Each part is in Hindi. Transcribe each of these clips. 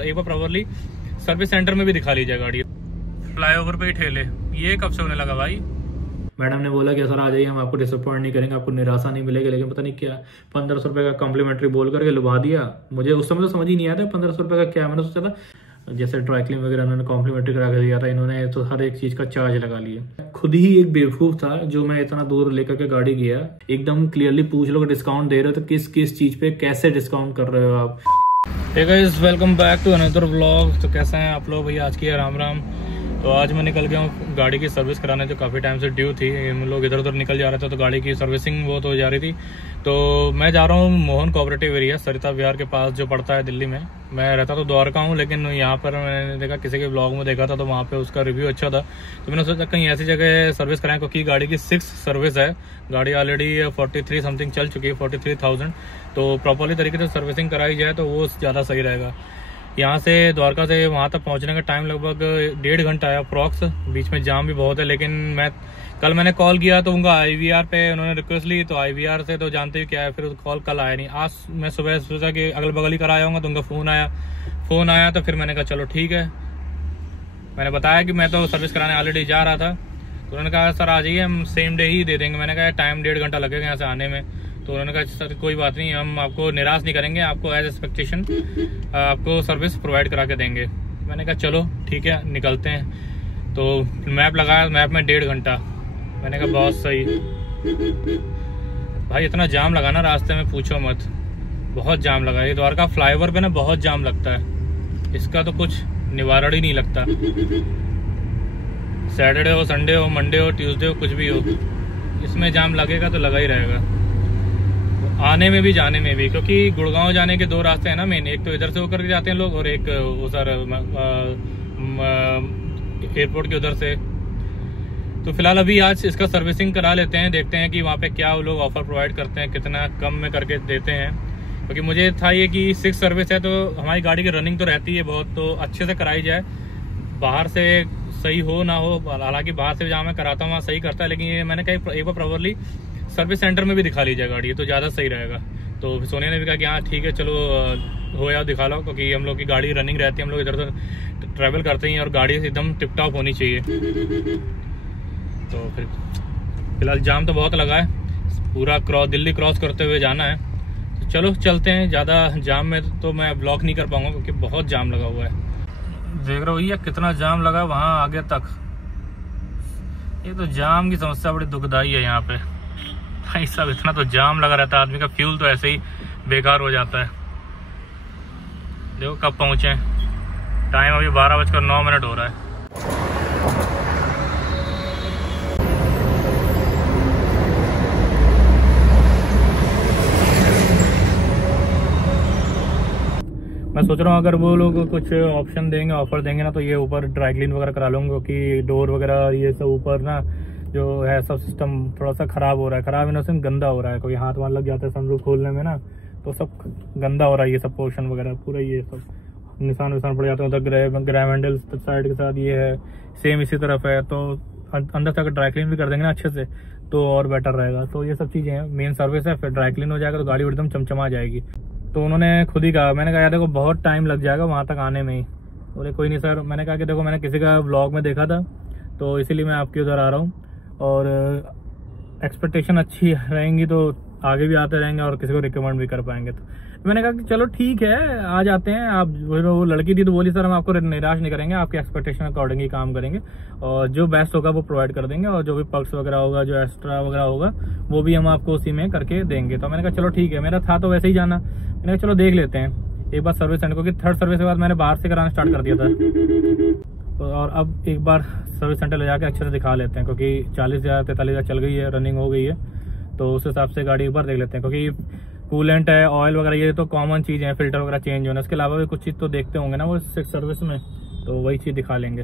एक बार प्रॉपरली सर्विस सेंटर में भी दिखा लीजिए गाड़ी। फ्लाईओवर पे ही ठेले, ये कब से होने लगा भाई? मैडम ने बोला कि सर आ जाइए, हम आपको डिसअपॉइंट नहीं करेंगे, आपको निराशा नहीं मिलेगी, लेकिन पता नहीं क्या 1500 रुपये का कॉम्प्लीमेंट्री बोल करके लुभा दिया। मुझे उस समय तो समझ ही नहीं आया था 1500 रुपये का क्या। मैंने सोचा था जैसे ड्राई क्लीन वगैरह उन्होंने कॉम्प्लीमेंट्री करा के दिया था, इन्होंने तो हर एक चीज का चार्ज लगा लिया। खुद ही एक बेवकूफ था जो मैं इतना दूर लेकर के गाड़ी गया। एकदम क्लियरली पूछ लो कि डिस्काउंट दे रहे हो तो किस किस चीज पे कैसे डिस्काउंट कर रहे हो आप। Hey guys, welcome back to another vlog. तो कैसे हैं आप लोग भैया? आज की राम राम। तो आज मैं निकल गया हूँ गाड़ी की सर्विस कराने, जो काफ़ी टाइम से ड्यू थी। हम लोग इधर उधर निकल जा रहे थे तो गाड़ी की सर्विसिंग बहुत हो जा रही थी। तो मैं जा रहा हूँ मोहन कोऑपरेटिव एरिया, सरिता विहार के पास जो पड़ता है दिल्ली में। मैं रहता तो द्वारका हूँ, लेकिन यहाँ पर मैंने देखा किसी के ब्लॉग में देखा था तो वहाँ पे उसका रिव्यू अच्छा था, तो मैंने सोचा कहीं ऐसी जगह सर्विस कराएं, क्योंकि गाड़ी की 6 सर्विस है। गाड़ी ऑलरेडी 43 समथिंग चल चुकी है, 43,000। तो प्रॉपरली तरीके से सर्विसिंग कराई जाए तो वो ज़्यादा सही रहेगा। यहाँ से द्वारका से वहाँ तक पहुँचने का टाइम लगभग 1.5 घंटा है अप्रॉक्स। बीच में जाम भी बहुत है, लेकिन कल मैंने कॉल किया तो उनका IVR पे उन्होंने रिक्वेस्ट ली, तो IVR से तो जानते ही क्या है, फिर कॉल कल आया नहीं। आज मैं सुबह सोचा कि अगल बगल ही कराया होगा तो उनका फ़ोन आया तो फिर मैंने कहा चलो ठीक है। मैंने बताया कि मैं तो सर्विस कराने ऑलरेडी जा रहा था, तो उन्होंने कहा सर आ जाइए, हम सेम डे ही दे देंगे। मैंने कहा टाइम 1.5 घंटा लगेगा यहाँ से आने में। तो उन्होंने कहा सर कोई बात नहीं, हम आपको निराश नहीं करेंगे, आपको एज एक्सपेक्टेशन आपको सर्विस प्रोवाइड करा के देंगे। मैंने कहा चलो ठीक है निकलते हैं। तो मैप लगाया, मैप में 1.5 घंटा। मैंने कहा बहुत सही। भाई इतना जाम लगा ना रास्ते में, पूछो मत, बहुत जाम लगा। ये द्वारका फ्लाईओवर पे ना बहुत जाम लगता है, इसका तो कुछ निवारण ही नहीं लगता। सैटरडे हो, संडे हो, मंडे हो, ट्यूसडे हो, कुछ भी हो, इसमें जाम लगेगा तो लगा ही रहेगा। आने में भी जाने में भी, क्योंकि गुड़गांव जाने के 2 रास्ते हैं ना मेन, एक तो इधर से होकर के जाते हैं लोग और एक उधर एयरपोर्ट के उधर से। तो फिलहाल अभी आज इसका सर्विसिंग करा लेते हैं, देखते हैं कि वहाँ पे क्या वो लोग ऑफर प्रोवाइड करते हैं, कितना कम में करके देते हैं। क्योंकि मुझे था ये कि 6 सर्विस है तो हमारी गाड़ी की रनिंग तो रहती है बहुत, तो अच्छे से कराई जाए। बाहर से सही हो ना हो, हालांकि बाहर से जहाँ मैं कराता हूँ वहाँ सही करता है, लेकिन ये मैंने कहा एक बार प्रॉपरली सर्विस सेंटर में भी दिखा लीजिए गाड़ी, तो ज़्यादा सही रहेगा। तो सोनिया ने भी कहा कि हाँ ठीक है चलो हो या दिखा लो, क्योंकि हम लोग की गाड़ी रनिंग रहती है, हम लोग इधर उधर ट्रैवल करते हैं और गाड़ी एकदम टिप टॉप होनी चाहिए। तो फिर फिलहाल जाम तो बहुत लगा है, पूरा दिल्ली क्रॉस करते हुए जाना है। तो चलो चलते हैं। ज़्यादा जाम में तो मैं ब्लॉक नहीं कर पाऊंगा क्योंकि बहुत जाम लगा हुआ है। देख रहे हो भैया कितना जाम लगा वहाँ आगे तक। ये तो जाम की समस्या बड़ी दुखदाई है यहाँ पे भाई साहब, इतना तो जाम लगा रहता है, आदमी का फ्यूल तो ऐसे ही बेकार हो जाता है। देखो कब पहुँचे, टाइम अभी 12:09 हो रहा है। मैं सोच रहा हूँ अगर वो लोग कुछ ऑप्शन देंगे, ऑफर देंगे ना, तो ये ऊपर ड्राई क्लीन वगैरह करा लूँगा, क्योंकि डोर वगैरह ये सब ऊपर ना जो है सब सिस्टम थोड़ा सा खराब हो रहा है। खराब इन सेंस गंदा हो रहा है, कोई हाथ वाथ लग जाता है सनरूफ खोलने में ना, तो सब गंदा हो रहा है। ये सब पोर्शन वगैरह पूरा ये सब निशान विशान पड़ जाते हैं। उधर ग्रैब हैंडल साइड के साथ ये है, सेम इसी तरफ है। तो अंदर से अगर ड्राई क्लीन भी कर देंगे ना अच्छे से तो और बेटर रहेगा। तो ये सब चीज़ें हैं, मेन सर्विस है, फिर ड्राई क्लीन हो जाएगा तो गाड़ी एकदम चमचमा जाएगी। तो उन्होंने खुद ही कहा, मैंने कहा यार देखो बहुत टाइम लग जाएगा वहाँ तक आने में ही। बोले कोई नहीं सर। मैंने कहा कि देखो मैंने किसी का ब्लॉग में देखा था तो इसीलिए मैं आपके उधर आ रहा हूँ, और एक्सपेक्टेशन अच्छी रहेंगी तो आगे भी आते रहेंगे और किसी को रिकमेंड भी कर पाएंगे। तो मैंने कहा कि चलो ठीक है आ जाते हैं। आप वो लड़की थी तो बोली सर हम आपको निराश नहीं करेंगे, आपके एक्सपेक्टेशन अकॉर्डिंग ही काम करेंगे और जो बेस्ट होगा वो प्रोवाइड कर देंगे, और जो भी पर्क्स वगैरह होगा, जो एक्स्ट्रा वगैरह होगा वो भी हम आपको उसी में करके देंगे। तो मैंने कहा चलो ठीक है, मेरा था तो वैसे ही जाना। मैंने कहा चलो देख लेते हैं एक बार सर्विस सेंटर, क्योंकि 3rd सर्विस के बाद मैंने बाहर से कराना स्टार्ट कर दिया था, और अब एक बार सर्विस सेंटर ले जाके अच्छे से दिखा लेते हैं, क्योंकि 40,000 43,000 चल गई है, रनिंग हो गई है, तो उस हिसाब से गाड़ी एक बार देख लेते हैं। क्योंकि कूलेंट है, ऑयल वगैरह ये तो कॉमन चीज़ है, फिल्टर वगैरह चेंज होना, इसके अलावा भी कुछ चीज़ तो देखते होंगे ना वो 6 सर्विस में, तो वही चीज़ दिखा लेंगे।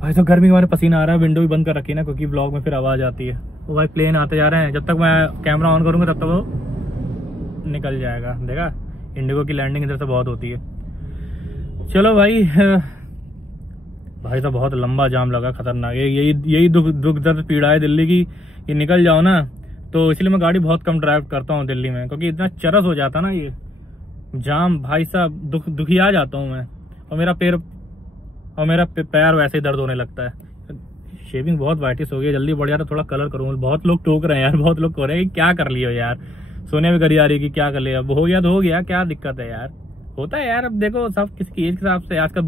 भाई तो गर्मी हमारे पसीना आ रहा है, विंडो भी बंद कर रखी है ना, क्योंकि ब्लॉग में फिर आवाज़ आती है। वो भाई प्लेन आते जा रहे हैं, जब तक मैं कैमरा ऑन करूँगा तब तक वो निकल जाएगा। देखा इंडिगो की लैंडिंग इधर से बहुत होती है। चलो भाई तो बहुत लंबा जाम लगा, खतरनाक। यही दुख दर्द पीड़ा है दिल्ली की, कि निकल जाओ ना, तो इसलिए मैं गाड़ी बहुत कम ड्राइव करता हूँ दिल्ली में, क्योंकि इतना चरस हो जाता ना ये। जाम भाई साहब, दुखिया जाता हूँ मैं, और मेरा पैर वैसे ही दर्द होने लगता है। शेविंग बहुत वाइटिस हो गई, जल्दी बढ़ जाता, थोड़ा कलर करूँ। बहुत लोग टोक रहे हैं यार, बहुत लोग कह रहे हैं कि क्या कर लियो यार, सोने में करी आ रही कि क्या कर लिया। अब हो गया तो हो गया, क्या दिक्कत है यार, होता है यार। अब देखो सब किसकी एज के हिसाब से, आजकल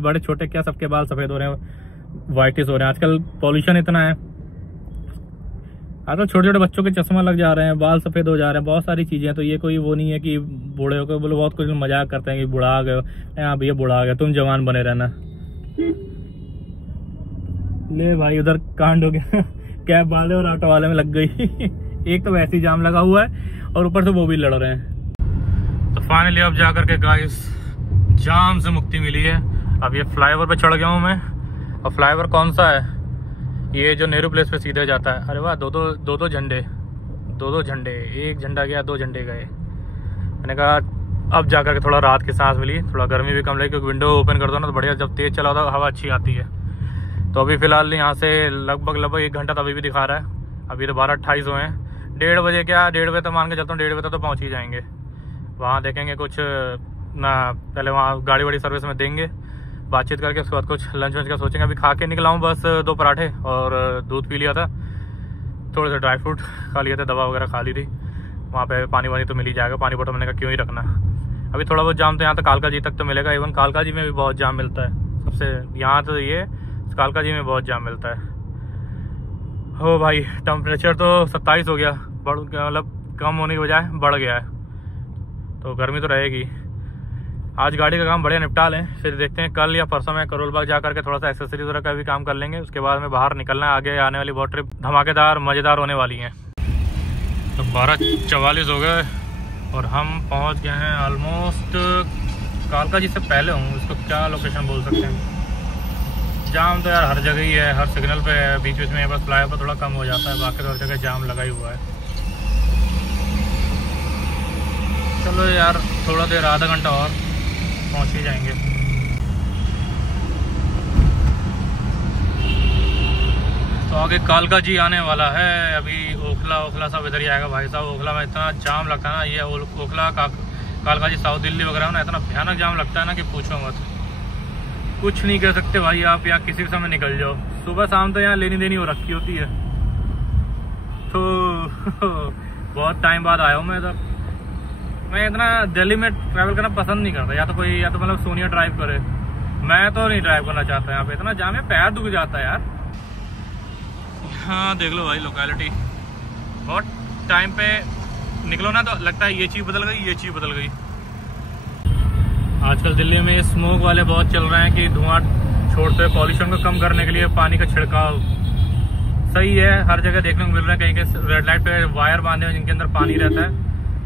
बड़े छोटे क्या सबके बाल सफेद हो रहे हैं, वाइटिस हो रहे हैं। आजकल पॉल्यूशन इतना है, आजकल छोटे छोटे बच्चों के चश्मा लग जा रहे हैं, बाल सफेद हो जा रहे हैं, बहुत सारी चीजें। तो ये कोई वो नहीं है कि बूढ़े हो गए, बोलो बहुत कुछ मजाक करते हैं कि बूढ़ा आ गए, हाँ भैया बूढ़ा आ गया, तुम जवान बने रहना। ले भाई उधर कांड हो गया कैब वाले और ऑटो वाले में लग गई एक तो वैसे ही जाम लगा हुआ है और ऊपर से वो भी लड़ रहे हैं। तो फाइनली अब जाकर के गाइस जाम से मुक्ति मिली है। अब ये फ्लाईओवर पे चढ़ गया हूँ मैं। और फ्लाईओवर कौन सा है, ये जो नेहरू प्लेस पे सीधे जाता है। अरे वाह, दो झंडे, एक झंडा गया, 2 झंडे गए। मैंने कहा अब जाकर के थोड़ा रात की सांस मिली, थोड़ा गर्मी भी कम लगी, क्योंकि विंडो ओपन कर दो ना तो बढ़िया, जब तेज चला होता हवा अच्छी आती है। तो अभी फिलहाल यहाँ से लगभग 1 घंटा तो अभी भी दिखा रहा है। अभी तो 12:28 हुए हैं। 1:30 बजे, क्या 1:30 बजे तो मान के चलता हूँ, 1:30 बजे तो पहुँच ही जाएंगे। वहाँ देखेंगे कुछ ना, पहले वहाँ गाड़ी वाड़ी सर्विस में देंगे, बातचीत करके उसके बाद कुछ लंच वंच का सोचेंगे। अभी खा के निकला हूँ बस 2 पराठे और दूध पी लिया था, थोड़े से ड्राई फ्रूट खा लिए थे, दवा वगैरह खा ली थी। वहाँ पे पानी वानी तो मिल ही जाएगा, पानी बोतल मैंने कहा क्यों ही रखना। अभी थोड़ा बहुत जाम तो यहाँ तक कालका जी तक तो मिलेगा। इवन कालका जी में भी बहुत जाम मिलता है सबसे, यहाँ तो ये कालका जी में बहुत जाम मिलता है। हो भाई, टेम्परेचर तो 27 हो गया, मतलब कम होने की बजाय बढ़ गया है, तो गर्मी तो रहेगी। आज गाड़ी का काम बढ़िया निपटा लें, फिर देखते हैं कल या परसों में करोल बाग जा करके थोड़ा सा एक्सेसरीज वगैरह का भी काम कर लेंगे। उसके बाद में बाहर निकलना है, आगे आने वाली बहुत ट्रिप धमाकेदार मज़ेदार होने वाली हैं। तो 12:44 हो गए और हम पहुंच गए हैं ऑलमोस्ट कालका जी से पहले हूँ। इसको क्या लोकेशन बोल सकते हैं। जाम तो यार हर जगह ही है, हर सिग्नल पे है, बीच बीच में बस फ्लाईओवर थोड़ा कम हो जाता है, बाकी तो हर जगह जाम लगा ही हुआ है। चलो यार थोड़ा देर, आधा घंटा और पहुंच ही जाएंगे। तो आगे कालका जी आने वाला है। अभी ओखला सब इधर ही आएगा भाई साहब। ओखला में इतना जाम लगता है ना, ये ओखला कालका जी साउथ दिल्ली वगैरह ना, इतना भयानक जाम लगता है ना कि पूछो मत। कुछ नहीं कर सकते भाई आप, यहाँ किसी भी समय निकल जाओ। सुबह शाम तो यहाँ लेनी देनी हो रखी होती है। तो बहुत टाइम बाद आया हूँ मैं इधर। मैं इतना दिल्ली में ट्रैवल करना पसंद नहीं करता, या तो मतलब सोनिया ड्राइव करे, मैं तो नहीं ड्राइव करना चाहता। यहाँ पे इतना जाम है, पैर दुख जाता है यार। हाँ देख लो भाई लोकेलिटी, बहुत टाइम पे निकलो ना तो लगता है ये चीज़ बदल गई, ये चीज़ बदल गई। आजकल दिल्ली में स्मोक वाले बहुत चल रहे हैं कि धुआं छोड़ते हैं, पॉल्यूशन को कम करने के लिए पानी का छिड़काव सही है। हर जगह देखने को मिल रहा है, कहीं के रेड लाइट पे वायर बांधे हुए जिनके अंदर पानी रहता है,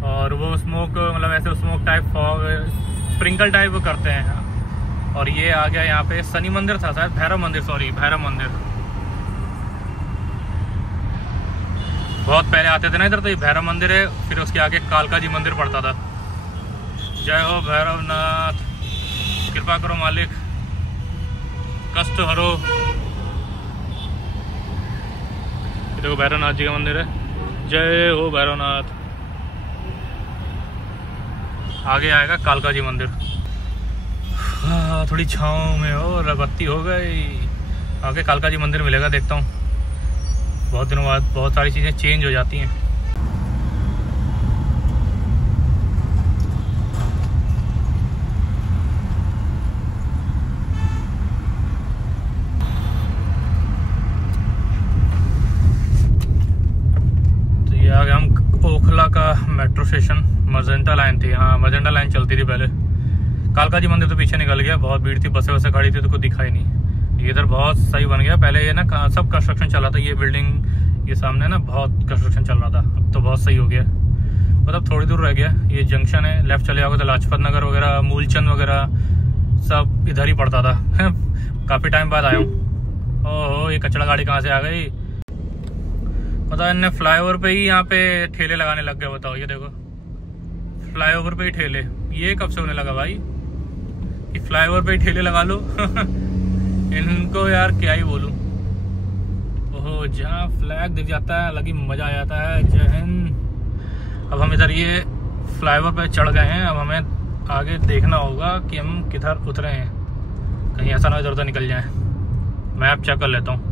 और वो स्मोक मतलब ऐसे smoke type fog sprinkle type वो करते हैं। और ये आ गया यहाँ पे शनि मंदिर था शायद, भैरव मंदिर। बहुत पहले आते थे ना इधर, तो ये भैरव मंदिर है, फिर उसके आगे कालका जी मंदिर पड़ता था। जय हो भैरवनाथ, कृपा करो मालिक, कष्ट हरो। देखो भैरवनाथ जी का मंदिर है, जय हो भैरवनाथ। आगे आएगा कालका जी मंदिर। थोड़ी छाँव में हो, बत्ती हो गई, आगे कालका जी मंदिर मिलेगा। देखता हूँ, बहुत दिनों बाद बहुत सारी चीज़ें चेंज हो जाती हैं। तो ये आ गया हम ओखला का मेट्रो स्टेशन। मजेंटा लाइन थी, हाँ मजेंटा लाइन चलती थी पहले। कालका जी मंदिर तो पीछे निकल गया, बहुत भीड़ थी, बसें वसें खड़ी थी तो कुछ दिखाई नहीं। इधर बहुत सही बन गया, पहले ये ना सब कंस्ट्रक्शन चल रहा था, ये बिल्डिंग ये सामने ना बहुत कंस्ट्रक्शन चल रहा था, अब तो बहुत सही हो गया। मतलब थोड़ी दूर रह गया, ये जंक्शन है, लेफ्ट चले जाओगे तो लाजपत नगर वगैरह, मूलचंद वगैरह सब इधर ही पड़ता था। काफ़ी टाइम बाद आया हूँ। ओहो, ये कचरा गाड़ी कहाँ से आ गई। पता इन्हें फ्लाईओवर पे ही यहाँ पे ठेले लगाने लग गए। बताओ, ये देखो फ्लाईओवर पे ही ठेले, ये कब से होने लगा भाई कि फ्लाईओवर पे ही ठेले लगा लो। इनको यार क्या ही बोलूं। ओहो, जहाँ फ्लैग दिख जाता है अलग ही मजा आ जाता है। जय हिंद। अब हम इधर ये फ्लाईओवर पे चढ़ गए हैं। अब हमें आगे देखना होगा कि हम किधर उतरे हैं, कहीं ऐसा ना इधर उधर निकल जाए। मैप चेक कर लेता हूँ।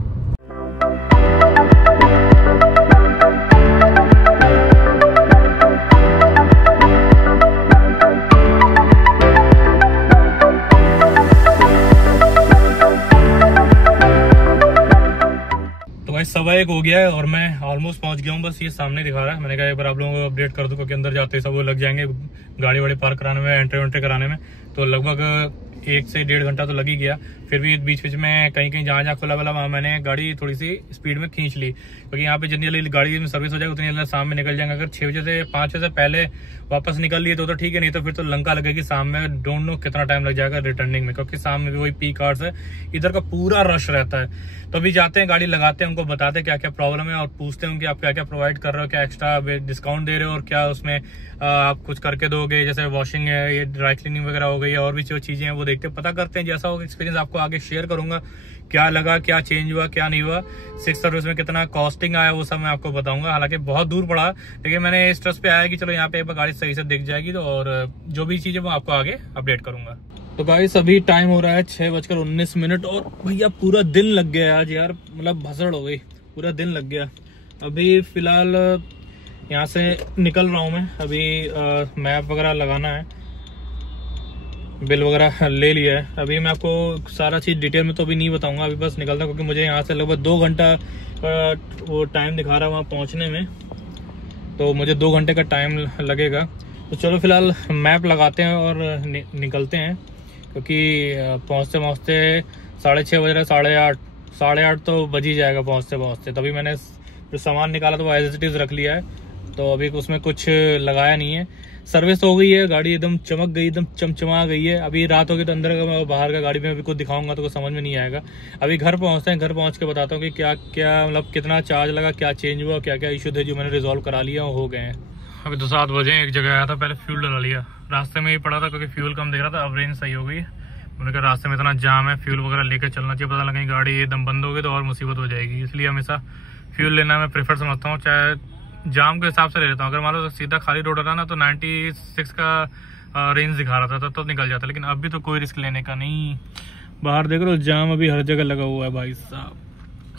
सवा 1 हो गया है और मैं ऑलमोस्ट पहुंच गया हूं। बस ये सामने दिखा रहा है। मैंने कहा एक बार आप लोगों को अपडेट कर दूं क्योंकि अंदर जाते सब वो लग जाएंगे गाड़ी वाड़ी पार्क कराने में, एंट्री कराने में, तो लगभग 1 से 1.5 घंटा तो लग ही गया। फिर भी बीच बीच में कहीं कहीं जहाँ खुला वहाँ मैंने गाड़ी थोड़ी सी स्पीड में खींच ली क्योंकि यहाँ पे जितनी जल्दी गाड़ी में सर्विस हो जाएगी उतनी जल्दी शाम में निकल जाएंगे। अगर 6 बजे से 5 बजे से पहले वापस निकल लिए तो ठीक है, नहीं तो फिर तो लंका लगेगी शाम में। डोंट नो कितना टाइम लग जाएगा रिटर्निंग में क्योंकि शाम में भी वही पीक आवर्स है, इधर का पूरा रश रहता है। तो अभी जाते हैं, गाड़ी लगाते हैं, उनको बताते हैं क्या क्या प्रॉब्लम है और पूछते हैं कि आप क्या क्या प्रोवाइड कर रहे हो, क्या एक्स्ट्रा डिस्काउंट दे रहे हो और क्या उसमें आप कुछ करके दोगे, जैसे वॉशिंग है, ये ड्राई क्लीनिंग वगैरह हो गई है और भी जो चीजें हैं वो देखते पता करते हैं। जैसा होगा एक्सपीरियंस आपको आगे शेयर करूंगा, क्या लगा, क्या चेंज हुआ, क्या नहीं हुआ, 6 सर्विस में कितना कॉस्टिंग आया वो सब मैं आपको बताऊंगा। हालांकि बहुत दूर पड़ा लेकिन मैंने इस ट्रस्ट पे आया कि चलो यहाँ पे एक बार गाड़ी सही से दिख जाएगी तो, और जो भी चीजें वो आपको आगे अपडेट करूंगा। तो गाइस अभी टाइम हो रहा है 6:19 और भैया पूरा दिन लग गया आज यार, मतलब भसड़ हो गई, पूरा दिन लग गया। अभी फिलहाल यहाँ से निकल रहा हूँ मैं। अभी मैप वगैरह लगाना है, बिल वगैरह ले लिया है। अभी मैं आपको सारा चीज़ डिटेल में तो अभी नहीं बताऊंगा, अभी बस निकलता हूँ क्योंकि मुझे यहाँ से लगभग 2 घंटा का वो टाइम दिखा रहा है वहाँ पहुँचने में, तो मुझे 2 घंटे का टाइम लगेगा। तो चलो फिलहाल मैप लगाते हैं और निकलते हैं क्योंकि पहुँचते पहुँचते 6:30 बज रहे, 8:30 तो बज ही जाएगा पहुँचते पहुँचते। तभी मैंने जो सामान निकाला तो वो एज इट इज़ रख लिया है, तो अभी उसमें कुछ लगाया नहीं है। सर्विस हो गई है, गाड़ी एकदम चमक गई, एकदम चमचमा गई है। अभी रात होगी तो अंदर का बाहर का गाड़ी में अभी कुछ दिखाऊंगा तो कुछ समझ में नहीं आएगा। अभी घर पहुंचते हैं, घर पहुंच के बताता हूँ कि क्या क्या मतलब कितना चार्ज लगा, क्या चेंज हुआ, क्या क्या इशू थे जो मैंने रिजॉल्व करा लिया हो गए हैं। अभी तो 7 बजे एक जगह आया था, पहले फ्यूल डला लिया, रास्ते में ही पड़ा था क्योंकि फ्यूल कम दिख रहा था। अब रेंज सही हो गई, मैंने कहा रास्ते में इतना जाम है, फ्यूल वगैरह लेकर चलना चाहिए, पता लगा गाड़ी एकदम बंद हो गई तो और मुसीबत हो जाएगी। इसलिए हमेशा फ्यूल लेना मैं प्रेफर समझता हूँ, चाहे जाम के हिसाब से ले लेता हूँ। अगर मान लो सीधा खाली रोड रहा ना तो 96 का रेंज दिखा रहा था तो निकल जाता, लेकिन अभी तो कोई रिस्क लेने का नहीं। बाहर देख लो जाम अभी हर जगह लगा हुआ है भाई साहब,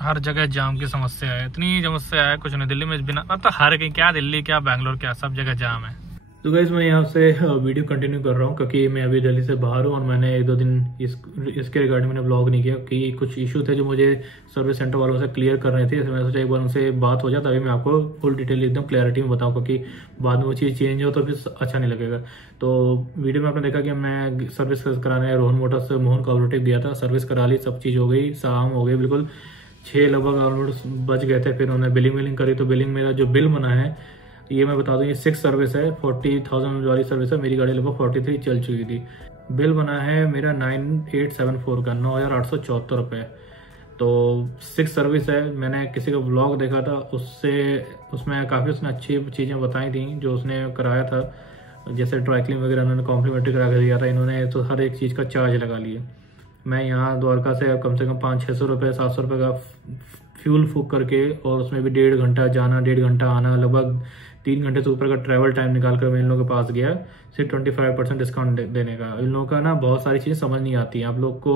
हर जगह जाम की समस्या है, इतनी समस्या है कुछ नहीं। दिल्ली में बिना अब तो हर कहीं, क्या दिल्ली क्या बैंगलोर क्या, सब जगह जाम है। तो गाइस मैं यहाँ से वीडियो कंटिन्यू कर रहा हूँ क्योंकि मैं अभी दिल्ली से बाहर हूँ और मैंने 1-2 दिन इसके रिगार्डिंग मैंने ब्लॉग नहीं किया कि कुछ इशू थे जो मुझे सर्विस सेंटर वालों से क्लियर कर रहे थे। मैं सोचा एक बार उनसे बात हो जाए तभी मैं आपको फुल डिटेल एकदम क्लैरिटी में बताऊँ क्योंकि बाद में वो चीज़ चेंज हो तो फिर अच्छा नहीं लगेगा। तो वीडियो में आपने देखा कि मैं सर्विस कराने रोहन मोटर्स से मोहन कोऑपरेटिव गया था, सर्विस करा ली, सब चीज़ हो गई, शाम हो गई, बिल्कुल 6 लगभग ऑलमोस्ट बज गए थे। फिर उन्होंने बिलिंग करी तो बिलिंग मेरा जो बिल बना है ये मैं बता दूं, ये 6 सर्विस है, 40,000 वाली सर्विस है। मेरी गाड़ी लगभग 43 चल चुकी थी। बिल बना है मेरा 9874 का, 9,874 रुपये। तो 6 सर्विस है। मैंने किसी का ब्लॉग देखा था, उसमें काफ़ी उसने अच्छी चीज़ें बताई थी जो उसने कराया था, जैसे ड्राई क्लीन वगैरह उन्होंने कॉम्प्लीमेंट्री करा कर दिया था। इन्होंने तो हर एक चीज़ का चार्ज लगा लिया। मैं यहाँ द्वारका से कम 500-600 रुपये 700 रुपये का फ्यूल फूक करके और उसमें भी 1.5 घंटा जाना, 1.5 घंटा आना, लगभग 3 घंटे से ऊपर का ट्रैवल टाइम निकाल कर मैं इन लोगों के पास गया सिर्फ 25% डिस्काउंट देने का। इन लोगों का ना बहुत सारी चीज़ें समझ नहीं आती हैं। आप लोग को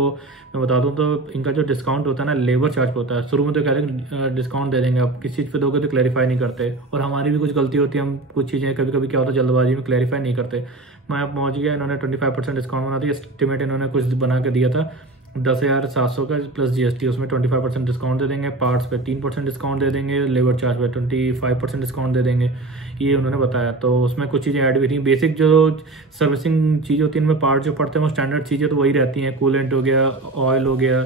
मैं बता दूं तो इनका जो डिस्काउंट होता है ना, लेबर चार्ज होता है। शुरू में तो कहते हैं डिस्काउंट दे देंगे, आप किस चीज़ पे दोगे तो क्लैरिफाई नहीं करते, और हमारी भी कुछ गलती होती है, हम कुछ चीज़ें कभी कभी क्या होता है जल्दबाजी में क्लैरिफाई नहीं करते। मैं अब पहुँच गया, इन्होंने 25% डिस्काउंट बना दिया। एस्टिमेट इन्होंने कुछ बना के दिया था 10,700 का प्लस GST, उसमें 25% डिस्काउंट दे देंगे, पार्ट्स पे 3% डिस्काउंट दे देंगे, लेबर चार्ज पे 25% डिस्काउंट दे देंगे, ये उन्होंने बताया। तो उसमें कुछ चीज़ें ऐड भी थी। बेसिक जो सर्विसिंग चीज़ होती है इनमें पार्ट जो पड़ते हैं वो स्टैंडर्ड चीज़ें तो वही रहती हैं, कूलेंट हो गया, ऑयल हो गया,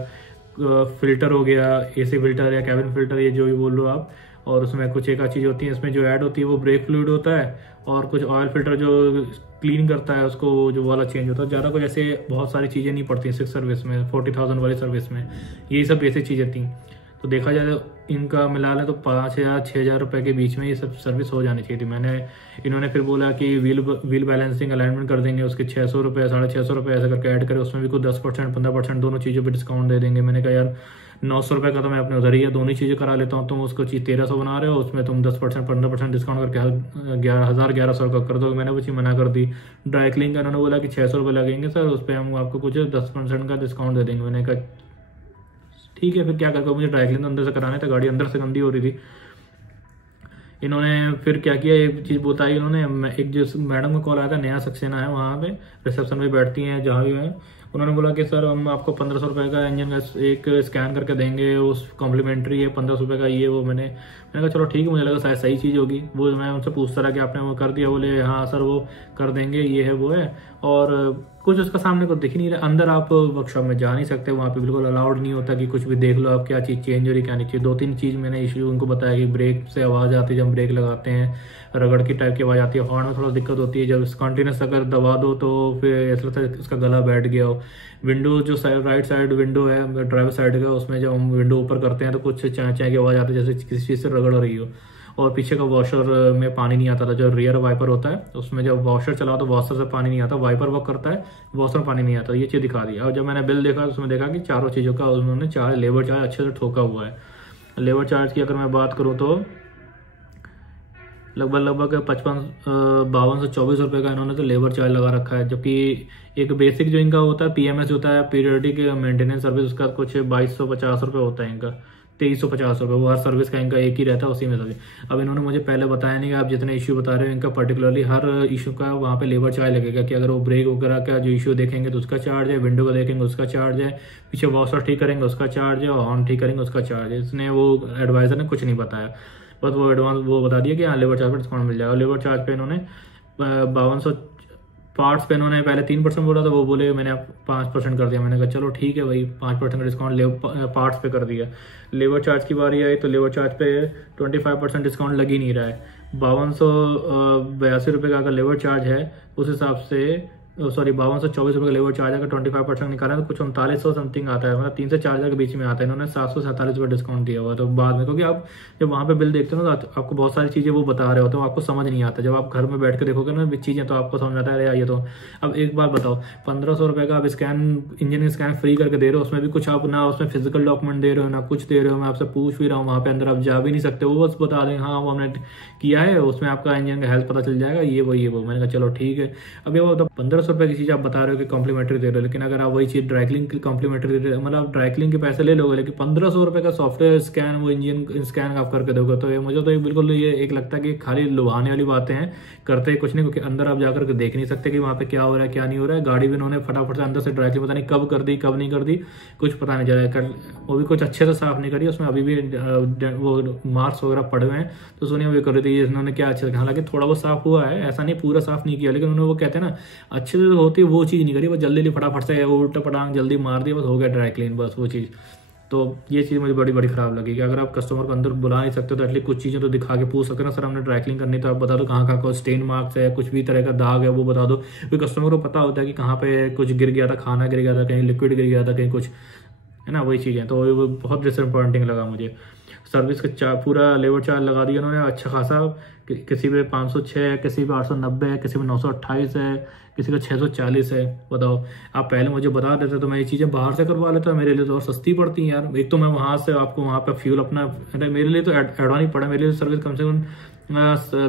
फिल्टर हो गया, AC फिल्टर या कैबिन फिल्टर, ये जो भी बोल लो आप। और उसमें कुछ एक चीज़ होती है इसमें जो ऐड होती है वो ब्रेक फ्लूइड होता है, और कुछ ऑयल फिल्टर जो क्लीन करता है उसको जो वाला चेंज होता है। ज़्यादा कुछ ऐसे बहुत सारी चीज़ें नहीं पड़ती 6 सर्विस में, 40,000 वाली सर्विस में, यही सब बेसिक चीज़ें थी। तो देखा जाए तो इनका मिला लें तो 5,000 6,000 रुपये के बीच में ये सब सर्विस हो जानी चाहिए थी। इन्होंने फिर बोला कि व्हील बैलेंसिंग अलाइनमेंट कर देंगे, उसके 600 रुपये 650 रुपये ऐसा करके ऐड करें, उसमें भी कुछ 10% 15% दोनों चीज़ों पर डिस्काउंट दे देंगे। मैंने कहा यार 900 रुपये का तो मैं अपने उधर ही है, दोनों चीज़ें करा लेता हूँ, तुम उसको चीज़ 1300 बना रहे हो, उसमें तुम 10% 15% डिस्काउंट करके 1100 का कर दो। मैंने वो चीज़ मना कर दी। ड्राई क्लीन का उन्होंने बोला कि 600 रुपये लगेंगे सर, उस पर हम आपको कुछ 10% का डिस्काउंट दे देंगे। मैंने कहा ठीक है, फिर क्या करके मुझे ड्राई क्लीन तो अंदर से कराने था, गाड़ी अंदर से गंदी हो रही थी। इन्होंने फिर क्या किया, एक चीज़ बताई इन्होंने, एक जो मैडम का कॉल आया था, नेहा सक्सेना है वहाँ पे रिसेप्शन में बैठती हैं जहाँ भी है, उन्होंने बोला कि सर हम आपको 1500 रुपये का इंजन का एक स्कैन करके देंगे, उस कॉम्प्लीमेंट्री है 1500 रुपये का ये वो। मैंने कहा चलो ठीक है, मुझे लगा शायद सही चीज़ होगी। वो मैं उनसे पूछता रहा कि आपने वो कर दिया, बोले हाँ सर वो कर देंगे, ये है वो है, और कुछ उसका सामने को दिख ही नहीं रहा। अंदर आप वर्कशॉप में जा नहीं सकते, वहाँ पे बिल्कुल अलाउड नहीं होता कि कुछ भी देख लो आप क्या चीज़ चेंज हो रही क्या नहीं चाहिए। 2-3 चीज़ मैंने इशू उनको बताया कि ब्रेक से आवाज़ आती है, जब ब्रेक लगाते हैं रगड़ की टाइप की आवाज़ आती है, हॉर्न में थोड़ा दिक्कत होती है, जब कंटिन्यूस अगर दबा दो तो फिर ऐसा लगता है उसका गला बैठ गया हो। विंडो जो राइट साइड विंडो है ड्राइवर साइड का, उसमें जब हम विंडो ऊपर करते हैं तो कुछ चाय चाय की आवाज़ आती है जैसे किसी चीज़ से रगड़ रही हो। और पीछे का वॉशर में पानी नहीं आता था, जो रियर वाइपर होता है उसमें जब वॉशर चलाओ तो वॉशर से पानी नहीं आता, वाइपर वर्क करता है, वॉशर में पानी नहीं आता। ये चीज़ दिखा दी। और जब मैंने बिल देखा तो उसमें देखा कि चारों चीज़ों का उन्होंने लेबर चार्ज अच्छे से ठोका हुआ है। लेबर चार्ज की अगर मैं बात करूँ तो लगभग 52 से 24 रुपये का इन्होंने तो लेबर चार्ज लगा रखा है, जबकि एक बेसिक जो इनका होता है PMS होता है, पीरियडिक मेंटेनेंस सर्विस, उसका कुछ 2250 रुपये होता है इनका, 2350 रुपये, वो हर सर्विस का इनका एक ही रहता है, उसी में सभी। अब इन्होंने मुझे पहले बताया नहीं कि आप जितने इशू बता रहे हो इनका पर्टिकुलरली हर इशू का वहाँ पे लेबर चार्ज लगेगा, कि अगर वो ब्रेक वगैरह का जो इशू देखेंगे तो उसका चार्ज है, विंडो का देखेंगे उसका चार्ज है, पीछे वॉशर ठीक करेंगे उसका चार्ज है, और हॉर्न ठीक करेंगे उसका चार्ज है। इसने वो एडवाइजर ने कुछ नहीं बताया, बस वो एडवांस वो बता दिया कि हाँ लेबर चार्ज पर डिस्काउंट मिल जाएगा। लेबर चार्ज पे इन्होंने 5200 पार्ट्स पे इन्होंने पहले 3% बोला था, वो बोले मैंने 5% कर दिया। मैंने कहा चलो ठीक है भाई, 5% का डिस्काउंट पार्ट्स पे कर दिया। लेबर चार्ज की बारी आई तो लेबर चार्ज पे 25% डिस्काउंट लग ही नहीं रहा है। 5282 रुपये का अगर लेबर चार्ज है, उस हिसाब से 5224 रुपये का लेबर चार्ज अगर 25% निकाला तो कुछ 3900 समथिंग आता है, मतलब 3 से 4 हज़ार के बीच में आता है। इन्होंने 747 रुपये डिस्काउंट दिया हुआ। तो बाद में, क्योंकि आप जब वहाँ पे बिल देखते हो ना तो आपको बहुत सारी चीज़ें वो बता रहे होते हो, आपको समझ नहीं आता। जब आप घर में बैठ के देखोगे ना चीज़ें तो आपको समझ आता है अरे ये तो। अब एक बात बताओ, 1500 रुपये का आप इंजन स्कैन फ्री करके दे रहे हो, उसमें भी कुछ आप ना उसमें फिजिकल डॉक्यूमेंट दे रहे हो ना कुछ दे रहे हो। मैं आपसे पूछ भी रहा हूँ, वहाँ पे अंदर आप जा भी नहीं सकते, वो बस बता दें हाँ वो हमने किया है, उसमें आपका इंजन का हेल्थ पता चल जाएगा, ये वो। मैंने कहा चलो ठीक है। अब ये वो 1500 रुपये की चीज़ आप बता रहे हो कि कॉम्प्लीमेंट्री दे रहे हो, लेकिन अगर आप वही चीज़ ड्राइक्लिंग की कॉम्प्लीमेंट्री दे रहे हो, मतलब आप ड्राइक्लिंग के पैसे ले लोगे, लेकिन 1500 रुपये का सॉफ्टवेयर स्कैन वो इंजन स्कैन आप करके दोगे, तो ये मुझे तो बिल्कुल ये एक लगता है कि खाली लुभाने वाली बातें हैं, करते कुछ नहीं, क्योंकि अंदर आप जाकर के देख नहीं सकते कि वहाँ पे क्या हो रहा है क्या नहीं हो रहा है। गाड़ी भी उन्होंने फटाफट से अंदर से ड्राइक्लिंग पता नहीं कब कर दी कब नहीं कर दी, कुछ पता नहीं चला, वो भी कुछ अच्छे से साफ नहीं करी, उसमें अभी भी वो मार्क्स वगैरह पड़े हुए हैं। तो सुनिए वो कर रही थी इन्होंने क्या अच्छे से, हालांकि थोड़ा बहुत साफ हुआ है, ऐसा नहीं पूरा साफ नहीं किया, लेकिन उन्होंने वो कहते हैं ना अच्छे से होती है वो चीज़ नहीं करी, वो जल्दी फटाफट से उल्टा पटांग जल्दी मार दिया, बस हो गया ड्राई क्लीन, बस वो चीज़। तो ये चीज़ मुझे बड़ी खराब लगी कि अगर आप कस्टमर को अंदर बुला नहीं सकते तो एटलीस्ट कुछ चीज़ें तो दिखा के पूछ सकते ना, सर हमने ड्राई क्लीन करनी तो आप बता दो कहाँ कहाँ स्टेन मार्क्स है, कुछ भी तरह का दाग है वो बता दो। क्योंकि कस्टमर को पता होता है कि कहाँ पे कुछ गिर गया था, खाना गिर गया था, कहीं लिक्विड गिर गया था, कहीं कुछ है ना, वही चीज़ें। तो वो बहुत डिसअपॉइंटिंग लगा मुझे। सर्विस का पूरा लेबर चार्ज लगा दिया उन्होंने अच्छा खासा, किसी पे 506 है, किसी पे 890 है, किसी पे 928 है, किसी का 640 है। बताओ आप पहले मुझे बता देते तो मैं ये चीज़ें बाहर से करवा लेता, मेरे लिए तो और सस्ती पड़ती हैं यार। एक तो मैं वहाँ से आपको वहाँ पे फ्यूल अपना, मेरे लिए तो एडवान ही पड़ा, मेरे लिए सर्विस कम से कम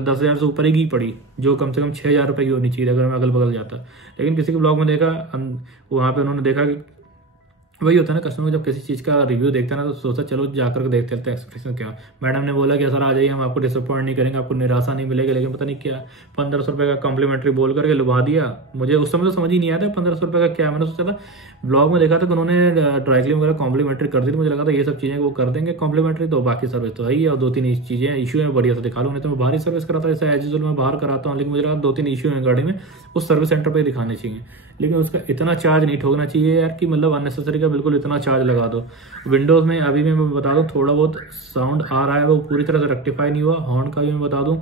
10,000 से ऊपर ही पड़ी, जो कम से कम 6,000 रुपये की होनी चाहिए अगर मैं अगल बगल जाता। लेकिन किसी के ब्लॉग में देखा, वहाँ पे उन्होंने देखा कि वही होता है ना, कस्टमर जब किसी चीज़ का रिव्यू देखता है ना तो सोचा चलो जाकर के देखते हैं एक्सप्रेशन क्या। मैडम ने बोला कि सर आ जाइए, हम आपको डिसअपॉइंट नहीं करेंगे, आपको निराशा नहीं मिलेगी, लेकिन पता नहीं क्या 1500 रुपये का कॉम्प्लीमेंट्री बोल करके लुभा दिया। मुझे उस समय तो समझ ही नहीं आया था 1500 रुपये का क्या। मैंने सोचा था ब्लॉग में देखा था कि उन्होंने ड्राई क्लीन वगैरह कॉम्प्लीमेंट्री कर दी, मुझे लगा था ये सब चीज़ें वो कर देंगे कॉम्प्लीमेंट्री, तो बाकी सर्विस तो है ही, और 2-3 चीज़ें इशू है बढ़िया से दिखा लूँ। नहीं तो मैं बाहर ही सर्विस कराता, जैसे एज यूजुअल मैं बाहर कराता हूँ, लेकिन मुझे लगा 2-3 इशू है गाड़ी में, उस सर्विस सेंटर पर ही दिखाने चाहिए। लेकिन उसका इतना चार्ज नहीं ठोकना चाहिए यार कि मतलब अननेसेसरी का बिल्कुल इतना चार्ज लगा दो। विंडोज़ में अभी भी मैं बता दूं थोड़ा बहुत साउंड आ रहा है, वो पूरी तरह से रेक्टिफाई नहीं हुआ। हॉर्न का भी मैं बता दूं,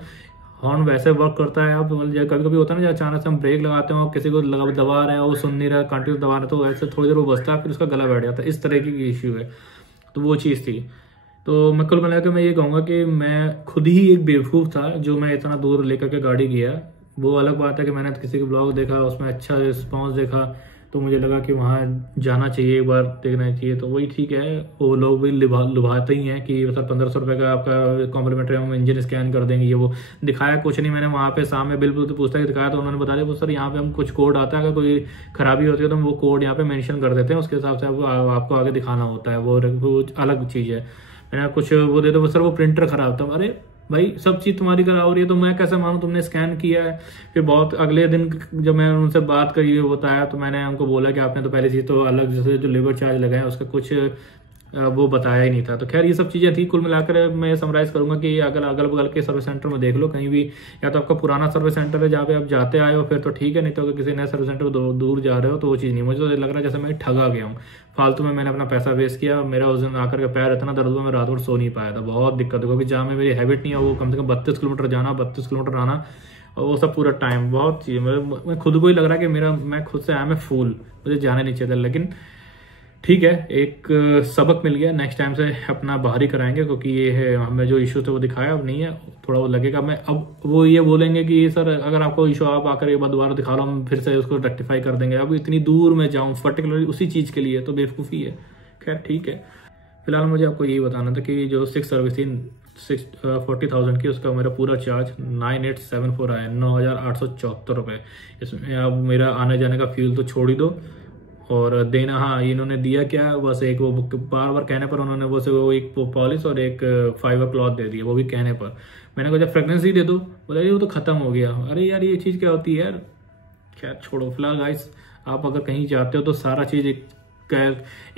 हॉर्न वैसे वर्क करता है, आप कभी कभी होता है ना जब अचानक से हम ब्रेक लगाते हो, किसी को दबा रहे हैं वो सुन नहीं रहा, कंटिन्यू दबा रहे तो वैसे थोड़ी देर वो बचता है, फिर उसका गला बैठ जाता है, इस तरह की इश्यू है। तो वो चीज़ थी। तो मैं कुल मिला के मैं ये कहूँगा कि मैं खुद ही एक बेवकूफ़ था जो मैं इतना दूर लेकर के गाड़ी गया। वो अलग बात है कि मैंने किसी का ब्लॉग देखा, उसमें अच्छा रिस्पॉन्स देखा, तो मुझे लगा कि वहाँ जाना चाहिए, एक बार देखना चाहिए। तो वही ठीक है, वो लोग भी लुभाते ही हैं कि सर 1500 रुपये का आपका कॉम्प्लीमेंट्री हम इंजन स्कैन कर देंगे, ये वो। दिखाया कुछ नहीं, मैंने वहाँ पे सामने बिल पूछता है दिखाया, तो उन्होंने बता दिया सर यहाँ पे हम कुछ कोड आता है, अगर कोई खराबी होती है तो हम वो कोड यहाँ पे मेंशन कर देते हैं, उसके हिसाब से आपको आगे दिखाना होता है, वो अलग चीज़ है। मैंने कुछ वो दे दो सर वो प्रिंटर खराब था। अरे भाई सब चीज़ तुम्हारी खराब हो रही है तो मैं कैसे मानूं तुमने स्कैन किया है। फिर बहुत अगले दिन जब मैं उनसे बात करी बताया तो मैंने उनको बोला कि आपने तो पहले चीज़ तो अलग जैसे जो लेबर चार्ज लगाया उसका कुछ वो बताया ही नहीं था। तो खैर ये सब चीज़ें थी। कुल मिलाकर मैं समराइज करूंगा कि अगर अगल बगल के सर्विस सेंटर में देख लो कहीं भी, या तो आपका पुराना सर्विस सेंटर है जहाँ पे आप जाते आए हो फिर तो ठीक है, नहीं तो अगर किसी नए सर्विस सेंटर दूर जा रहे हो तो वो चीज़ नहीं। मुझे तो लग रहा है जैसे मैं ठगा गया हूँ, फालतू में मैंने अपना पैसा वेस्ट किया। मेरा उस दिन आकर के पैर इतना दर्द हुआ, मैं रात भर सो नहीं पाया था, बहुत दिक्कत है, क्योंकि जहाँ में मेरी हैबिट नहीं है वो कम से कम 32 किलोमीटर जाना 32 किलोमीटर आना, और वो सब पूरा टाइम बहुत चीज़। मैं खुद को ही लग रहा है कि मैं खुद से आई एम ए फूल, मुझे जाने नहीं चाहिए था। लेकिन ठीक है, एक सबक मिल गया, नेक्स्ट टाइम से अपना बाहर ही कराएंगे, क्योंकि ये है हमें जो इशू थे वो दिखाया, अब नहीं है, थोड़ा वो लगेगा। मैं अब वो ये बोलेंगे कि सर अगर आपको इशू आप आकर एक बार दोबारा दिखा लो, हम फिर से उसको रेक्टिफाई कर देंगे। अब इतनी दूर मैं जाऊँ पर्टिकुलरली उसी चीज़ के लिए तो बेवकूफ़ी है। खैर ठीक है, फिलहाल मुझे आपको यही बताना था कि जो 6 सर्विस थी 40,000 की, उसका मेरा पूरा चार्ज 9874 आया, 9,874 रुपये। इसमें अब मेरा आने जाने का फ्यूल तो छोड़ ही दो, और देना, हाँ इन्होंने दिया क्या, बस एक वो बार बार कहने पर उन्होंने वो एक पॉलिश और एक फाइबर क्लॉथ दे दिया, वो भी कहने पर। मैंने कहा जब फ्रेगनेंस ही दे दो, बोला वो तो खत्म हो गया। अरे यार ये चीज़ क्या होती है यार। खैर छोड़ो, फिलहाल गाइस आप अगर कहीं जाते हो तो सारा चीज़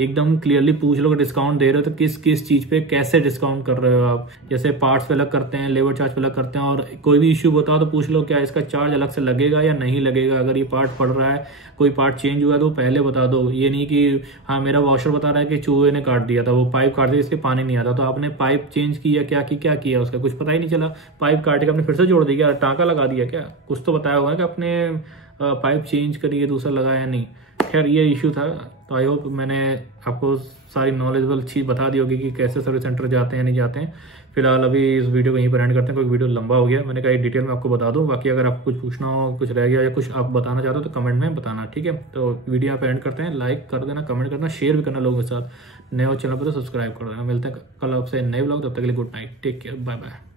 एकदम क्लियरली पूछ लो कि डिस्काउंट दे रहे हो तो किस किस चीज़ पे कैसे डिस्काउंट कर रहे हो आप। जैसे पार्ट्स पे अलग करते हैं, लेबर चार्ज पे अलग करते हैं, और कोई भी इश्यू बताओ तो पूछ लो क्या इसका चार्ज अलग से लगेगा या नहीं लगेगा। अगर ये पार्ट पड़ रहा है, कोई पार्ट चेंज हुआ है तो पहले बता दो। ये नहीं कि हाँ मेरा वॉशर बता रहा है कि चूहे ने काट दिया था, वो पाइप काट दिया इसके पानी नहीं आता, तो आपने पाइप चेंज किया क्या किया उसका कुछ पता ही नहीं चला। पाइप काट के आपने फिर से जोड़ दिया, टाँका लगा दिया, क्या कुछ तो बताया हुआ है कि आपने पाइप चेंज करिए दूसरा लगाया नहीं। खैर ये इशू था, तो आई होप मैंने आपको सारी नॉलेजेबल चीज़ बता दी होगी कि कैसे सर्विस सेंटर जाते हैं नहीं जाते हैं। फिलहाल अभी इस वीडियो को यहीं पर एंड करते हैं, क्योंकि वीडियो लंबा हो गया। मैंने कहा डिटेल में आपको बता दूं, बाकी अगर आपको कुछ पूछना हो, कुछ रह गया या कुछ आप बताना चाहते हो तो कमेंट में बताना, ठीक है। तो वीडियो यहाँ पर एंड करते हैं, लाइक कर देना, कमेंट करना, शेयर भी करना लोगों के साथ। नए हो चैनल पर तो सब्सक्राइब कर देना। मिलते हैं कल आपसे नए ब्लॉग, तब तक के लिए good night, take care, bye bye.